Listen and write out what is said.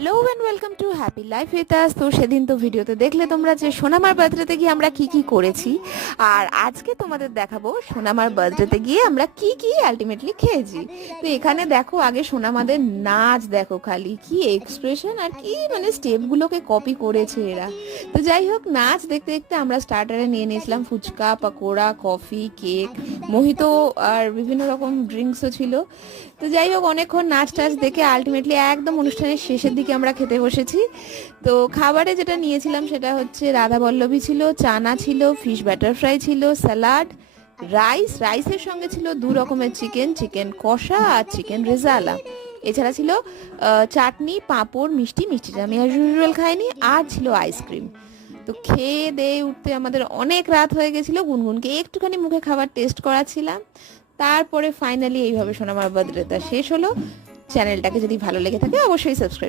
Hello and welcome to happy life with us. তো সেদিন তো ভিডিওতে দেখলে তোমরা যে সোনামার বার্থডেতে গিয়ে আমরা কি কি করেছি, আর আজকে তোমাদের দেখাবো সোনামার বার্থডেতে গিয়ে আমরা কি কি আলটিমেটলি খেয়েছি। তো এখানে দেখো, আগে সোনামাদের নাচ দেখো, খালি কি এক্সপ্রেশন আর কি মানে স্টেপগুলোকে কপি করেছে এরা। তো যাই হোক, নাচ দেখতে দেখতে আমরা স্টার্টারে নিয়ে নিয়েছিলাম phuchka, pakora, coffee, cake, mojito আর বিভিন্ন রকম ড্রিঙ্কসও ছিল। তো যাই হোক, অনেকক্ষণ নাচ টাচ দেখে আলটিমেটলি একদম অনুষ্ঠানের শেষের দিকে আমরা খেতে বসেছি। তো খাবারে যেটা নিয়েছিলাম সেটা হচ্ছে রাধা বল্লভী ছিল, চানা ছিল, ফিশ ব্যাটার ফ্রাই ছিল, স্যালাড, রাইসের সঙ্গে ছিল দু রকমের চিকেন, চিকেন কষা আর চিকেন রেজালা। এছাড়া ছিল চাটনি, পাঁপড়, মিষ্টিটা আমি আর ইউজুয়াল খাইনি, আর ছিল আইসক্রিম। তো খেয়ে দিয়ে উঠতে আমাদের অনেক রাত হয়ে গেছিল। গুনগুনকে একটুখানি মুখে খাবার টেস্ট করাচ্ছিলাম। তারপরে ফাইনালি এইভাবে সোনামার বার্থডেটা শেষ হলো। চ্যানেলটাকে যদি ভালো লেগে থাকে অবশ্যই সাবস্ক্রাইব